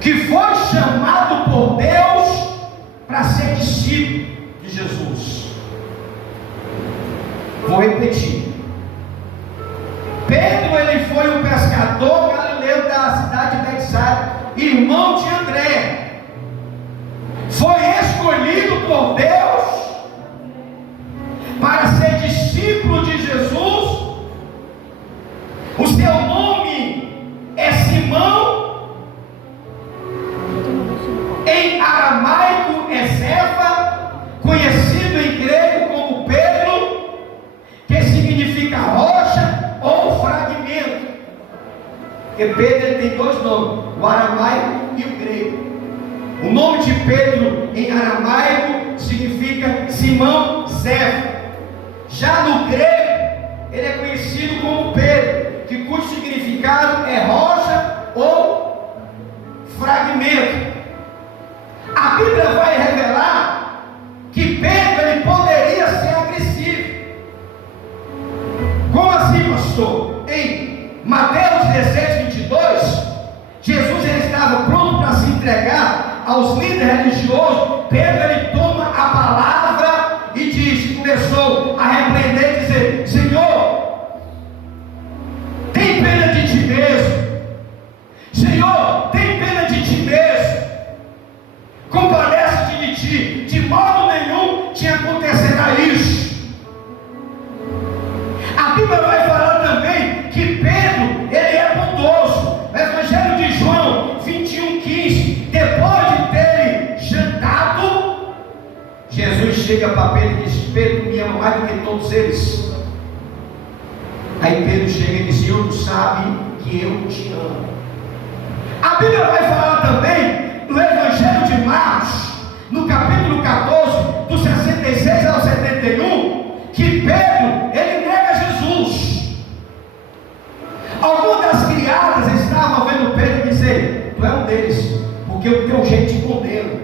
que foi chamado por Deus para ser discípulo de Jesus. Vou repetir. Pedro, ele foi um pescador galileu da cidade de Betsaida, irmão de André. Foi escolhido por Deus para ser discípulo de Jesus. O seu nome é Simão, em aramaico é Cefa, conhecido em grego como Pedro, que significa rocha ou fragmento. Porque Pedro, ele tem dois nomes, o aramaico e o grego. O nome de Pedro em aramaico significa Simão Cefa. Já no grego, ele é conhecido como Pedro, cujo significado é rocha ou fragmento. A Bíblia vai revelar que Pedro, ele poderia ser agressivo. Como assim, pastor? Em Mateus 16, 22, Jesus, ele estava pronto para se entregar aos líderes religiosos. Pedro, ele toma a palavra e diz, começou a repreender e dizer: Senhor, tem pena de ti mesmo. Senhor, tem pena de ti mesmo. Compadece-te de ti. De modo nenhum te acontecerá isso. A Bíblia vai falar também que Pedro, ele é bondoso. O Evangelho de João 21:15, depois de terem jantado, Jesus chega para Pedro e diz: Pedro me ama mais do que todos eles. Aí Pedro chega e diz: Senhor, tu sabe que eu te amo. A Bíblia vai falar também no Evangelho de Marcos, no capítulo 14, do 66 ao 71, que Pedro, ele nega Jesus. Algumas das criadas estavam vendo Pedro dizer: tu é um deles, porque o teu jeito te condena.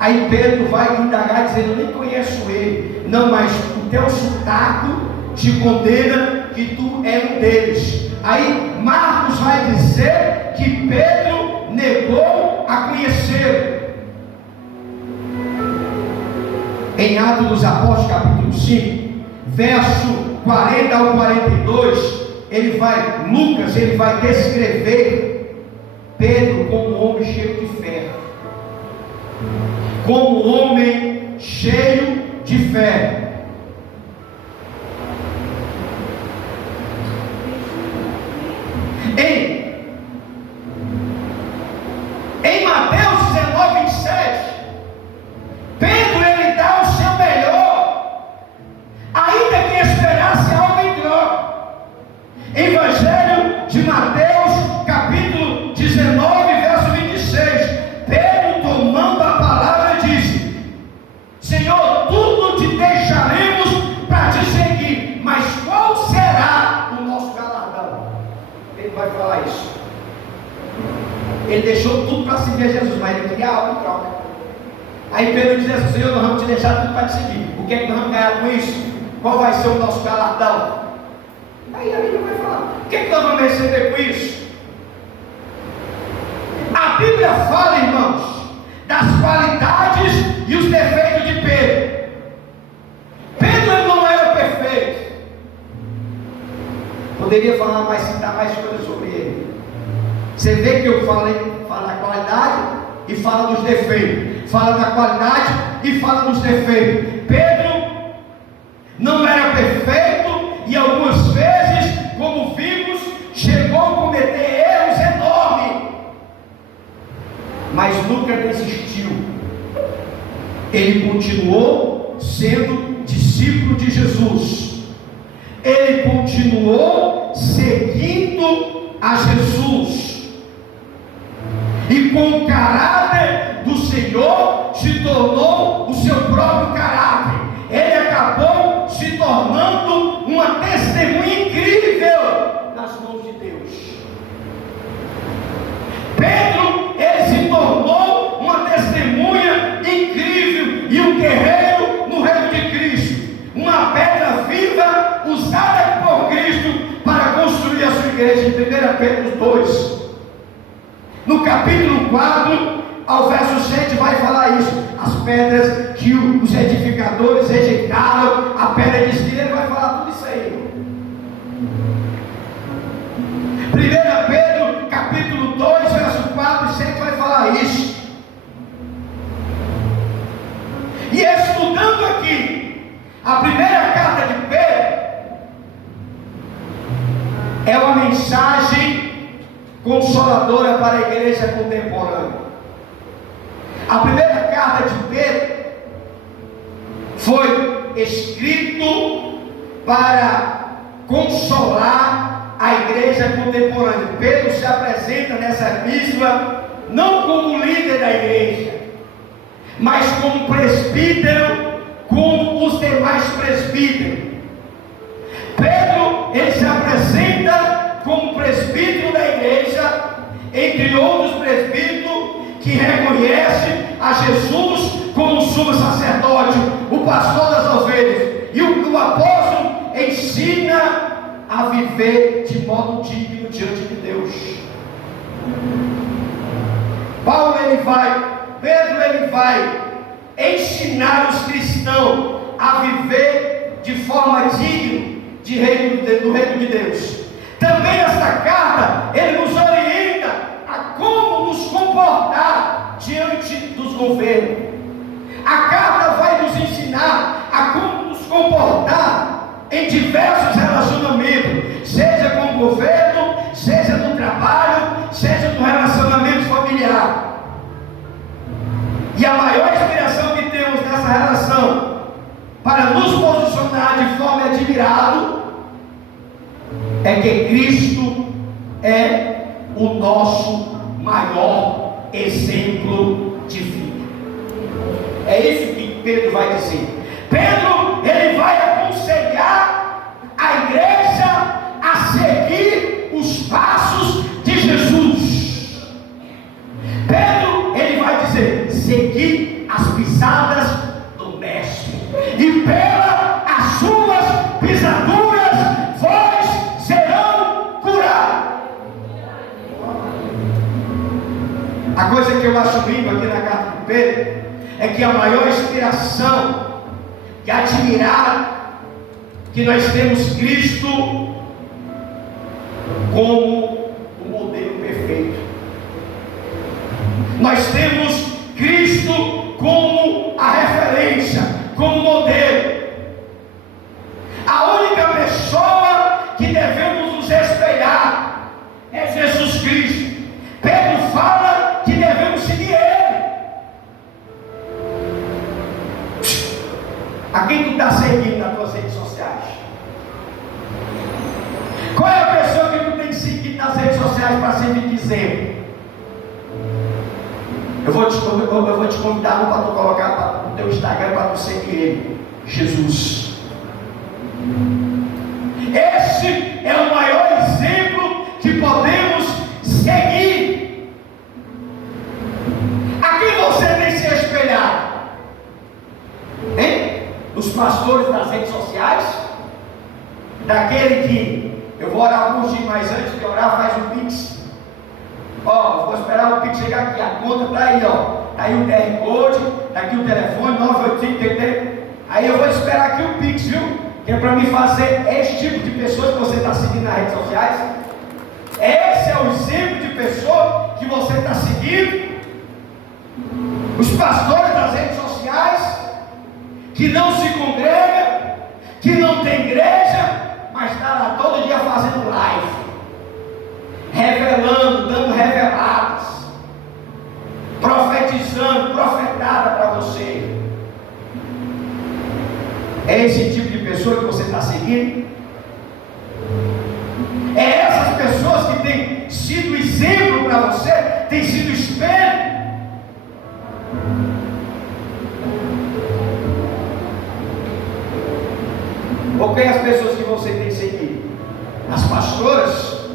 Aí Pedro vai indagar dizendo: eu nem conheço ele. Não, mas o teu sotaque te condena que tu é um deles. Aí Marcos vai dizer que Pedro negou a conhecer. Em Atos dos Apóstolos, capítulo 5, verso 40 ao 42, Lucas vai descrever Pedro como um homem cheio de fé. Como um homem cheio de fé. Em Mateus 19, 27, Pedro, ele dá o seu melhor, ainda que esperasse algo em troca. Evangelho de Mateus, capítulo 19, verso 26, Pedro, tomando a palavra, disse: Senhor, tudo te deixaremos para te seguir, mas qual será o nosso galardão? Ele vai falar isso. Ele deixou tudo para seguir Jesus, mas ele queria algo em troca. Aí Pedro diz assim: Senhor, nós vamos te deixar tudo para te seguir. O que é que nós vamos ganhar com isso? Qual vai ser o nosso galardão? Aí a Bíblia vai falar: o que é que nós vamos receber com isso? A Bíblia fala, irmãos, das qualidades e os defeitos de Pedro. Pedro não era perfeito. Poderia falar mais, citar mais coisas sobre ele. Você vê que eu falo da qualidade e fala dos defeitos. Fala da qualidade e fala dos defeitos. Pedro não era perfeito e algumas vezes, como vimos, chegou a cometer erros enormes. Mas nunca desistiu. Ele continuou sendo discípulo de Jesus. Ele continuou seguindo a Jesus. E com o caráter do Senhor se tornou o seu próprio caráter. Ele acabou se tornando uma testemunha incrível nas mãos de Deus. Pedro, ele se tornou uma testemunha incrível e um guerreiro no reino de Cristo. Uma pedra viva usada por Cristo para construir a sua igreja. Em 1 Pedro 2, no capítulo 4, ao verso 7, vai falar isso. As pedras que os edificadores rejeitaram, a pedra de esquina, ele vai falar tudo isso aí. 1 Pedro, capítulo 2, verso 4 e 7, vai falar isso. E estudando aqui a primeira carta de Pedro, é uma mensagem consoladora para a igreja contemporânea. A primeira carta de Pedro foi escrito para consolar a igreja contemporânea. Pedro se apresenta nessa epístola não como líder da igreja, mas como presbítero, como os demais presbíteros. Pedro, ele se apresenta como presbítero da igreja, entre outros presbíteros que reconhece a Jesus como sumo sacerdote, o pastor das ovelhas. E o apóstolo ensina a viver de modo digno diante de Deus. Pedro ele vai ensinar os cristãos a viver de forma digna do reino de Deus. Também nesta carta ele nos orienta a como nos comportar diante dos governos. A carta vai nos ensinar a como nos comportar em diversos relacionamentos, seja com o governo, seja no trabalho, seja no relacionamento familiar. E a maior inspiração que temos nessa relação para nos posicionar de forma admirável é que Cristo é o nosso maior exemplo de vida. É isso que Pedro vai dizer. Pedro, ele vai aconselhar a igreja a seguir os passos de Jesus. Pedro, ele vai dizer: seguir as pisadas do Mestre, e pelas suas pisaduras vós serão curados. A coisa que eu acho linda aqui na carta de Pedro é que a maior inspiração de admirar que nós temos Cristo como o modelo perfeito. Nós temos Cristo como a referência, como modelo. A única pessoa que devemos nos espelhar é Jesus Cristo. Pedro fala que devemos seguir Ele. A quem tu está seguindo nas tuas redes sociais? Qual é a pessoa que tu tem seguido nas redes sociais para sempre dizer? Eu vou te convidar para tu colocar no teu Instagram para tu seguir ele. Jesus. Esse é o maior exemplo que podemos seguir. A quem você tem se espelhado? Hein? Os pastores das redes sociais? Daquele que eu vou orar alguns dias, mas antes de orar faz um pix. Ó, vou esperar o pix chegar aqui, a conta está aí, ó. Está aí o QR Code, está aqui o telefone, 985. Aí eu vou esperar aqui o pix, viu? Que é para me fazer esse tipo de pessoas que você está seguindo nas redes sociais. Esse é o exemplo de pessoa que você está seguindo. Os pastores das redes sociais, que não se congrega, que não tem igreja, mas está lá todo dia fazendo live, revelando, dando reveladas, profetizando, profetada para você. É esse tipo de pessoa que você está seguindo? É essas pessoas que têm sido exemplo para você, têm sido espelho? Ou quem é as pessoas que você tem seguido? As pastoras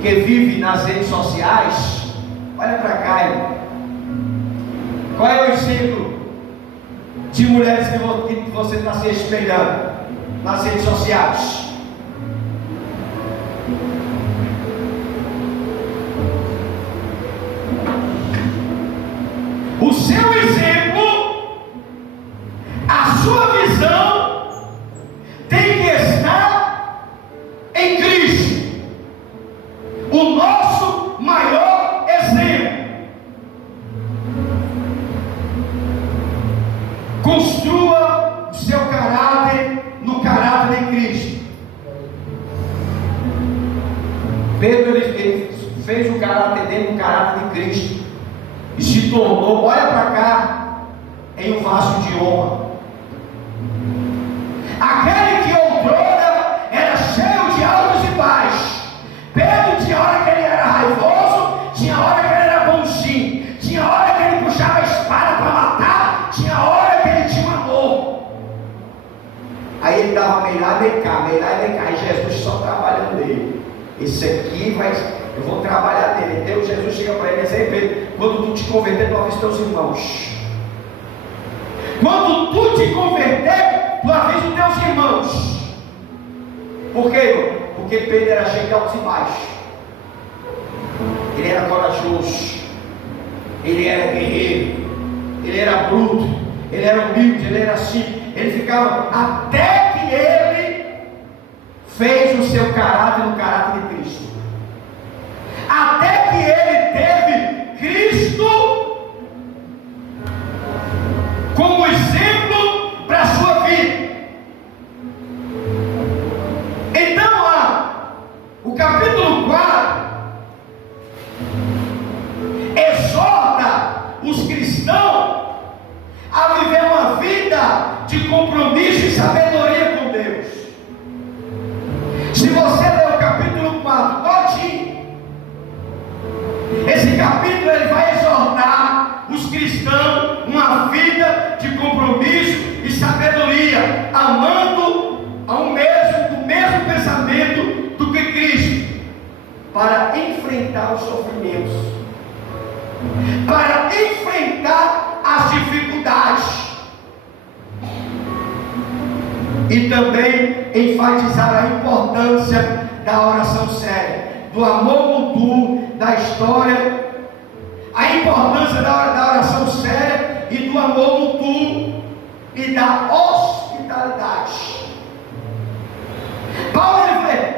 que vivem nas redes sociais? Olha para cá, irmão. Qual é o exemplo de mulheres que você está se espelhando nas redes sociais? O seu exemplo, a sua visão tem que estar em Cristo, o nosso maior exemplo. Construa o seu caráter no caráter de Cristo. Pedro ele fez o caráter dele no caráter de Cristo e se tornou, olha para cá, em um vaso de honra. Aquele que outrora era cheio de altos e baixos. Pedro tinha hora que ele era raivoso, tinha hora que ele era bonzinho, tinha hora que ele puxava a espada para matar, tinha hora que ele tinha um amor. Aí ele dava meio lá e vem cá, e Jesus só trabalhando nele. Esse aqui eu vou trabalhar nele. Deus, Jesus chega para ele e diz: ei Pedro, quando tu te converter, tu avisa teus irmãos. Quando tu te converter, tu avisa os teus irmãos. Por quê? Porque Pedro era cheio de altos e baixos. Ele era corajoso, ele era guerreiro, ele era bruto, ele era humilde, ele era assim. Ele ficava, até que ele fez o seu caráter no caráter de Cristo. Até que ele teve Cristo como exemplo para a sua vida. Então, o capítulo 4 exorta os cristãos a viver uma vida de compromisso e sabedoria com Deus. Se você ler o capítulo 4 todinho, esse capítulo ele vai exortar os cristãos uma vida de compromisso e sabedoria, amando do mesmo pensamento do que Cristo, para enfrentar os sofrimentos, para enfrentar as dificuldades, e também enfatizar a importância da oração séria, do amor mútuo, da história, a importância da oração séria e do amor mútuo e da hospitalidade.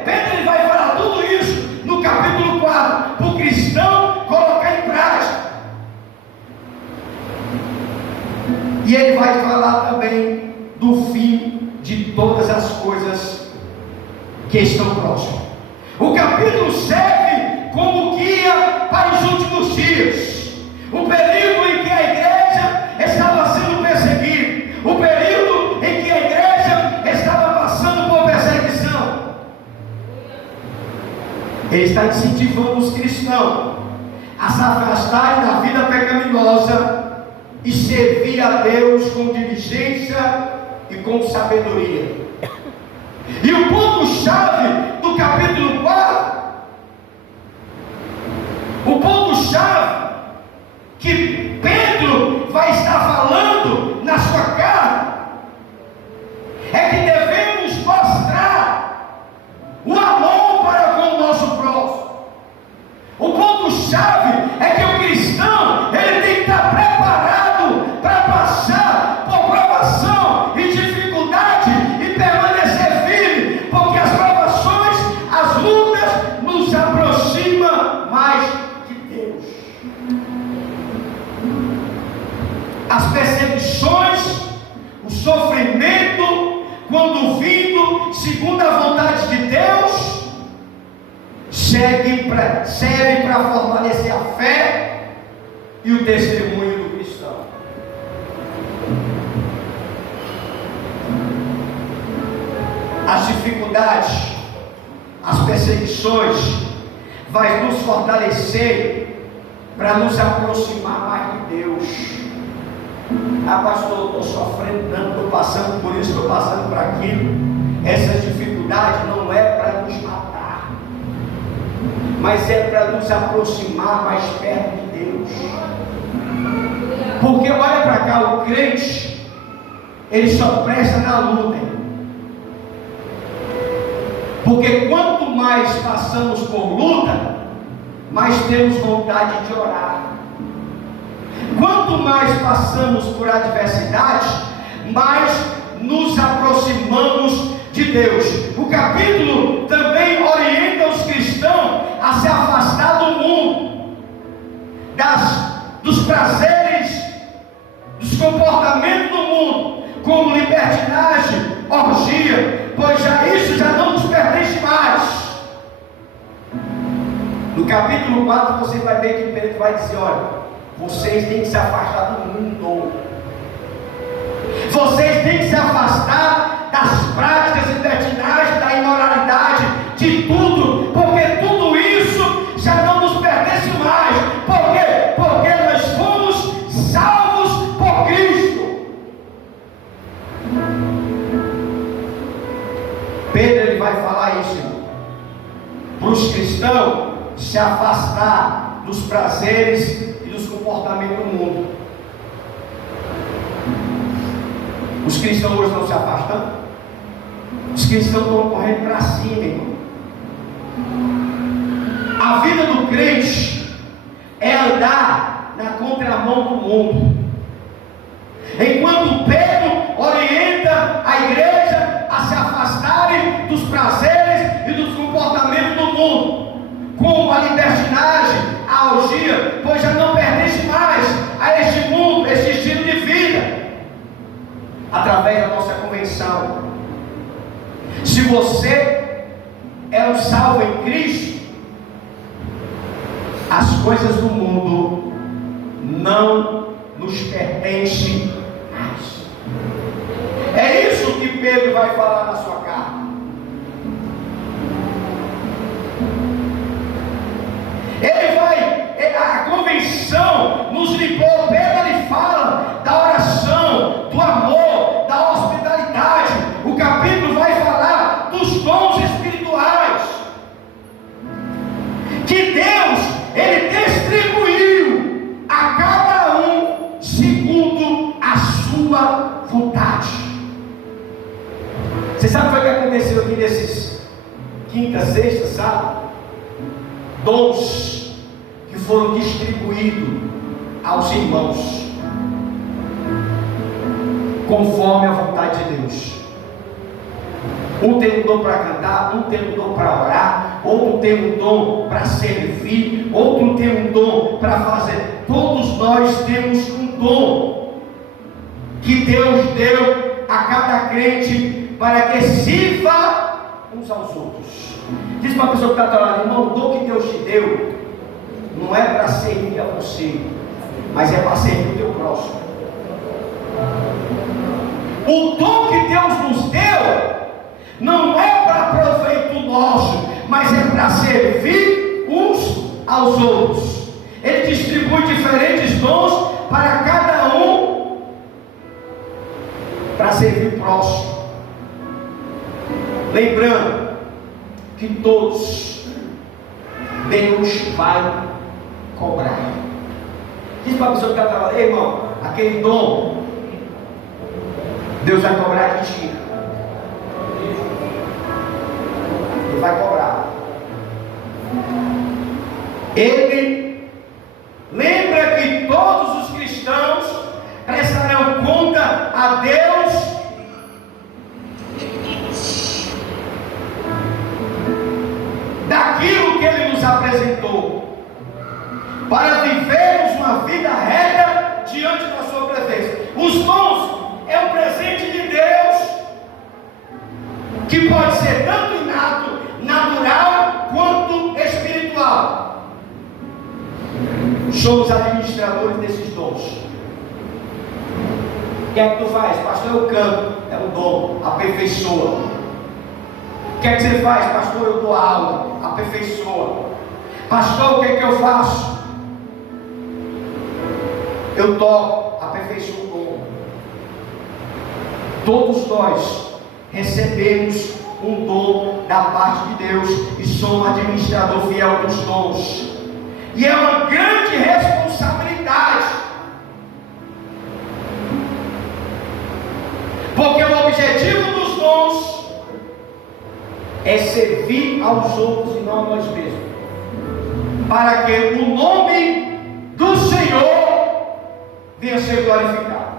Pedro ele vai falar tudo isso no capítulo 4, para o cristão colocar em prática. E ele vai falar também do fim de todas as coisas que estão próximas. O capítulo serve como guia para os últimos dias, o período em que a igreja estava sendo perseguida, o período em que a igreja estava passando por perseguição. Ele está incentivando os cristãos a se afastarem da vida pecaminosa e servir a Deus com diligência e com sabedoria. E o ponto-chave do capítulo 4, o ponto-chave que Pedro vai estar falando na sua carta, é que devemos mostrar o amor para com o nosso próximo. O ponto-chave é que o cristão ele tem que estar preparado para passar por provação e dificuldade e permanecer firme, porque as provações, as lutas nos aproximam mais de Deus. As perseguições, o sofrimento, quando vindo segundo a vontade de Deus, serve para fortalecer a fé e o testemunho do cristão. As dificuldades, as perseguições vai nos fortalecer para nos aproximar mais de Deus. Ah, pastor, estou sofrendo tanto, estou passando por isso, estou passando por aquilo. Essa dificuldade não é para nos matar, mas é para nos aproximar mais perto de Deus. Porque olha para cá, o crente ele só presta na luta. Porque quanto mais passamos por luta, mais temos vontade de orar, quanto mais passamos por adversidades, mais nos aproximamos de Deus. O capítulo também orienta os cristãos a se afastar do mundo, dos prazeres, dos comportamentos do mundo, como libertinagem, orgia, pois isso já não nos pertence mais. No capítulo 4 você vai ver que Pedro vai dizer: olha, vocês têm que se afastar do mundo, vocês têm que se afastar das práticas libertinais, da imoralidade, de tudo, porque tudo isso já não nos pertence mais. Por quê? Porque nós fomos salvos por Cristo. Pedro ele vai falar isso para os cristãos se afastar dos prazeres e dos comportamentos do mundo. Os cristãos hoje estão se afastando. Os cristãos estão correndo para cima, irmão. A vida do crente é andar na contramão do mundo. Enquanto Pedro orienta a igreja a se afastarem dos prazeres e dos comportamentos do mundo, como a libertinagem, a orgia, pois já não pertence mais a este mundo, este estilo de vida. Através da nossa convenção, se você é um salvo em Cristo, as coisas do mundo não nos pertencem mais. É isso que Pedro vai falar na sua carta. A convenção nos ligou. Pedro ele fala da oração, do amor, da hospitalidade. O capítulo vai falar dos dons espirituais que Deus ele distribuiu a cada um segundo a sua vontade. Você sabe o que aconteceu aqui nesses quinta, sexta, sábado? Dons que foram distribuídos aos irmãos conforme a vontade de Deus. Um tem um dom para cantar, um tem um dom para orar, outro tem um dom para servir, outro tem um dom para fazer. Todos nós temos um dom que Deus deu a cada crente para que sirva uns aos outros. Diz para a pessoa que está falando: irmão, o dom que Deus te deu não é para servir a você, mas é para servir o teu próximo. O dom que Deus nos deu não é para proveito nosso, mas é para servir uns aos outros. Ele distribui diferentes dons para cada um, para servir o próximo. Lembrando que todos Deus vai cobrar. Diz para a pessoa que está falando: ei, irmão, aquele dom Deus vai cobrar de ti. Ele vai cobrar. Ele lembra que todos os cristãos prestarão conta a Deus daquilo que Ele nos apresentou, para vivermos uma vida reta diante da sua presença. Os dons é um presente de Deus, que pode ser tanto inato, natural, quanto espiritual. Somos administradores desses dons. O que é que tu faz? Pastor, eu canto, é um dom, aperfeiçoa. O que é que você faz? Pastor, eu dou aula, aperfeiçoa. Pastor, o que é que eu faço? Eu toco, aperfeiçoa o dom. Todos nós recebemos um dom da parte de Deus e somos administrador fiel dos dons. E é uma grande responsabilidade, porque o objetivo dos dons é servir aos outros e não a nós mesmos, para que o nome do Senhor venha ser glorificado.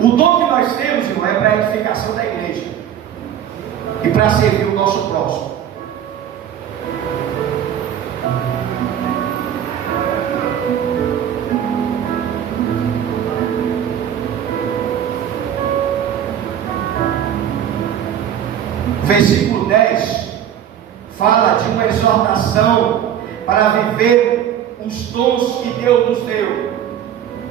O dom que nós temos, irmão, é para a edificação da igreja e para servir o nosso próximo. Versículo 10 fala de uma exortação para viver os dons que Deus nos deu,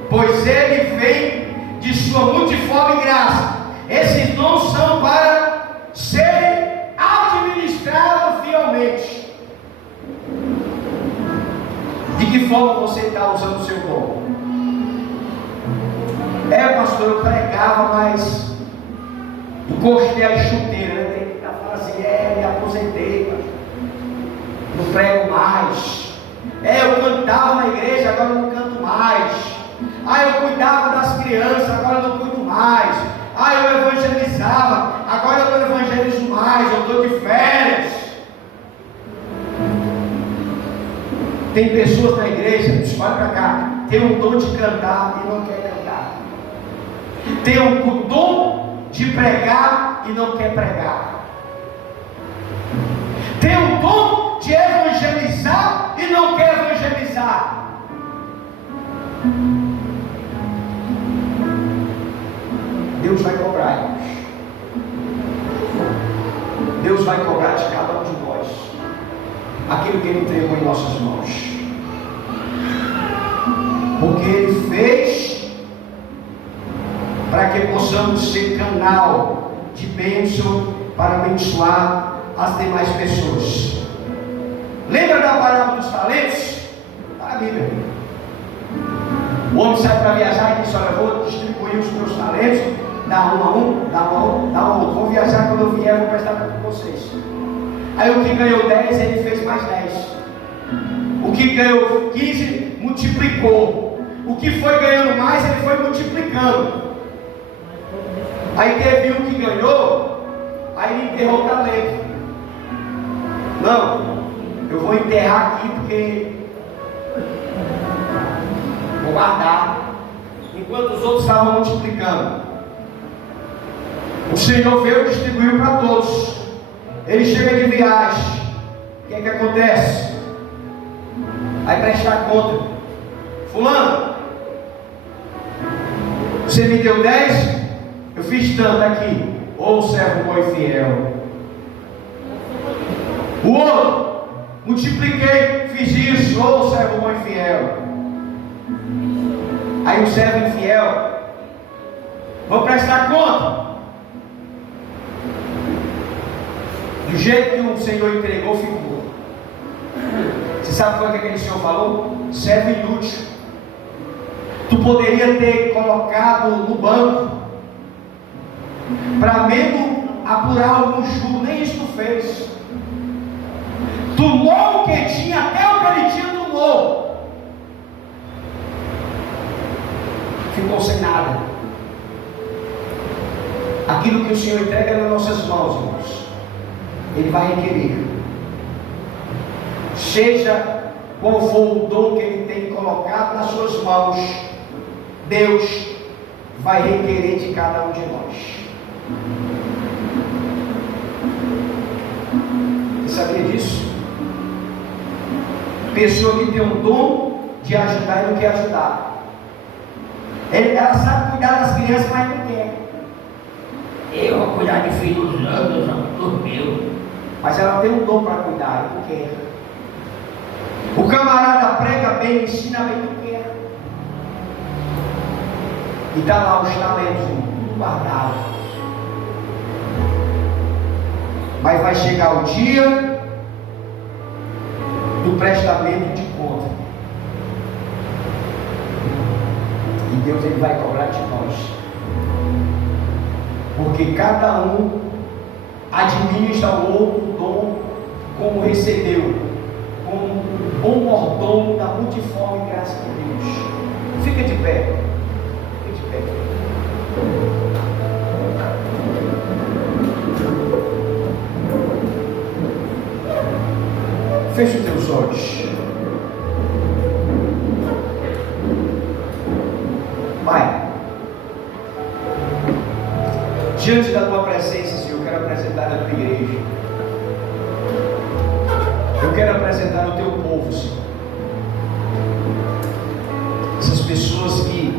pois Ele vem de sua multiforme graça. Esses dons são para serem administrados fielmente. De que forma você está usando o seu dom? Pastor, eu pregava, mas encostei a chuteira, né? Tem que fazer, me aposentei, pastor. Não prego mais. Eu cantava na igreja, agora eu não canto mais. Eu cuidava das crianças, agora eu não cuido mais. Eu evangelizava, agora eu não evangelizo mais, eu estou de férias. Tem pessoas na igreja, olha para cá, tem um dom de cantar e não quer cantar. Tem um dom de pregar e não quer pregar. Tem um dom de evangelizar e não quer evangelizar. Deus vai cobrar, irmãos. Deus vai cobrar de cada um de nós aquilo que Ele entregou em nossas mãos, porque Ele fez para que possamos ser canal de bênção para abençoar as demais pessoas. Lembra da parábola dos talentos? Está na Bíblia. O homem sai para viajar e diz: olha, eu vou distribuir os meus talentos, dá um a um, dá um a outro. Vou viajar, quando eu vier, vou prestar conta com vocês. Aí o que ganhou 10, ele fez mais 10. O que ganhou 15, multiplicou. O que foi ganhando mais, ele foi multiplicando. Aí teve um que ganhou, aí ele enterrou o talento. Não, eu vou enterrar aqui porque vou guardar. Enquanto os outros estavam multiplicando, o Senhor veio e distribuiu para todos. Ele chega de viagem. O que é que acontece? Vai prestar conta. Fulano, você me deu 10, eu fiz tanto aqui. Ô servo bom e fiel. O outro, multipliquei, fiz isso. Ô servo bom e fiel. Aí o servo infiel, vou prestar conta. Do jeito que o Senhor entregou, ficou. Você sabe qual é que aquele Senhor falou? Servo inútil. Tu poderia ter colocado no banco, para mesmo apurar algum juro, nem isso tu fez. Tomou o que tinha, até o que ele tinha tomou. Ficou sem nada. Aquilo que o Senhor entrega nas nossas mãos, irmãos, Ele vai requerer. Seja qual for o dom que Ele tem colocado nas suas mãos, Deus vai requerer de cada um de nós. Você sabia disso? Pessoa que tem um dom de ajudar e não quer ajudar. Ela sabe cuidar das crianças, mas não quer. Eu vou cuidar de filhos dos meus. Mas ela tem um dom para cuidar e não quer. O camarada prega bem, ensina bem, não quer. E está lá os talentos, tudo guardado. Mas vai chegar o dia do prestamento de conta. E Deus Ele vai cobrar de nós. Porque cada um administra o outro dom como recebeu, como um bom mordomo da multiforme graça de Deus. Fica de pé. Fica de pé. Feche os teus olhos. diante da tua presença, Senhor, eu quero apresentar a tua igreja. Eu quero apresentar o teu povo, Senhor. Essas pessoas que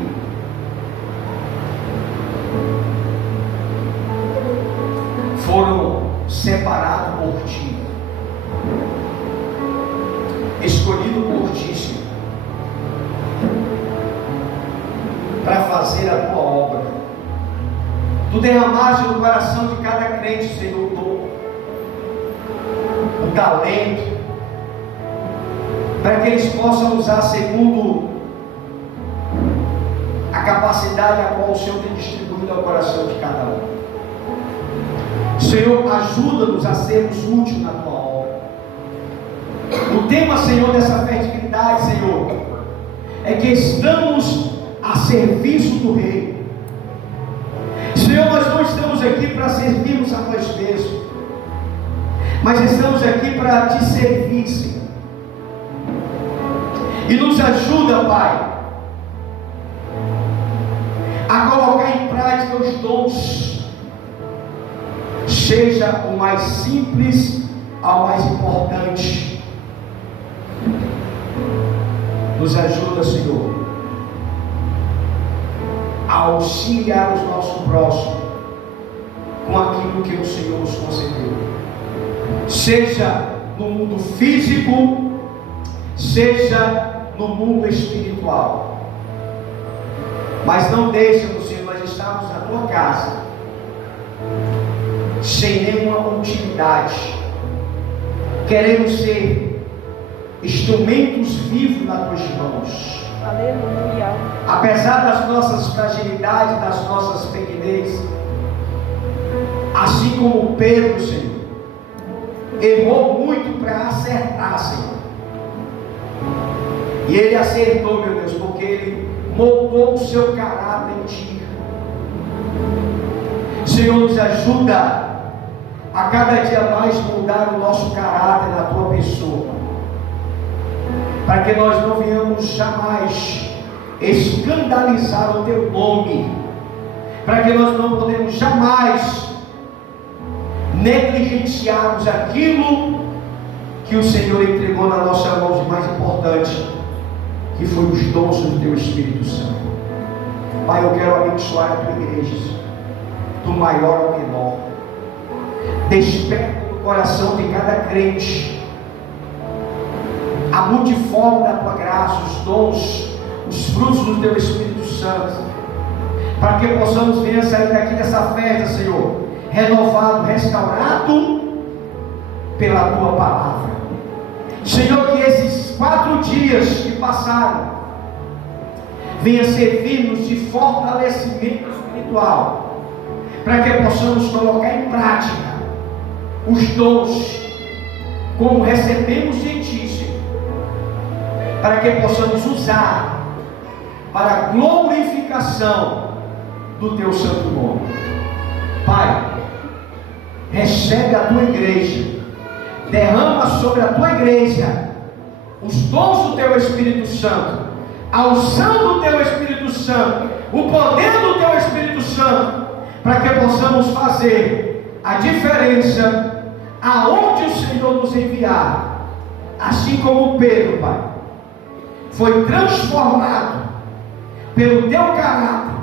foram separados por ti, escolhidos por ti, Senhor, para fazer a tua obra. Tu derramaste no coração de cada crente, Senhor, o talento, para que eles possam usar segundo a capacidade a qual o Senhor tem distribuído ao coração de cada um. Senhor, ajuda-nos a sermos úteis na tua obra. O tema, Senhor, dessa fertilidade, Senhor, é que estamos a serviço do Rei. Senhor, nós não estamos aqui para servirmos a nós mesmos, mas estamos aqui para te servir, Senhor. E nos ajuda, Pai, a colocar em prática os dons, seja o mais simples ao mais importante. Nos ajuda, Senhor, a auxiliar os nossos próximos com aquilo que o Senhor nos concedeu, seja no mundo físico, seja no mundo espiritual. Mas não deixa, Senhor, nós estamos na tua casa sem nenhuma utilidade. Queremos ser instrumentos vivos nas tuas mãos. Aleluia. Apesar das nossas fragilidades, das nossas pequenez, assim como Pedro, Senhor, errou muito para acertar, Senhor. E ele acertou, meu Deus, porque ele moldou o seu caráter em ti. Senhor, nos ajuda a cada dia mais moldar o nosso caráter na tua pessoa, para que nós não venhamos jamais escandalizar o teu nome, para que nós não podemos jamais negligenciarmos aquilo que o Senhor entregou na nossa mão de mais importante, que foi os dons do teu Espírito Santo. Pai, eu quero abençoar a tua igreja, do maior ao menor. Desperta no coração de cada crente a multiforme da tua graça, os dons, os frutos do teu Espírito Santo, para que possamos vir sair daqui dessa festa, Senhor, renovado, restaurado pela tua palavra. Senhor, que esses 4 dias que passaram venha servir-nos de fortalecimento espiritual, para que possamos colocar em prática os dons como recebemos de ti, Senhor, para que possamos usar para a glorificação do teu santo nome. Pai, recebe a tua igreja, derrama sobre a tua igreja os dons do teu Espírito Santo, a unção do teu Espírito Santo, o poder do teu Espírito Santo, para que possamos fazer a diferença aonde o Senhor nos enviar. Assim como Pedro, Pai, foi transformado pelo teu caráter,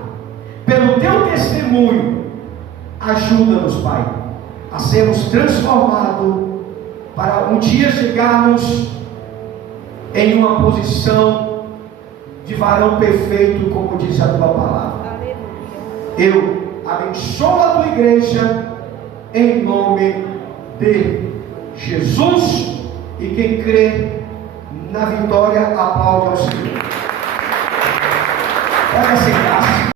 pelo teu testemunho. Ajuda-nos, Pai, a sermos transformados para um dia chegarmos em uma posição de varão perfeito, como diz a tua palavra. Eu abençoo a tua igreja em nome de Jesus, e quem crê na vitória aplaude ao Senhor. Pode aceitar.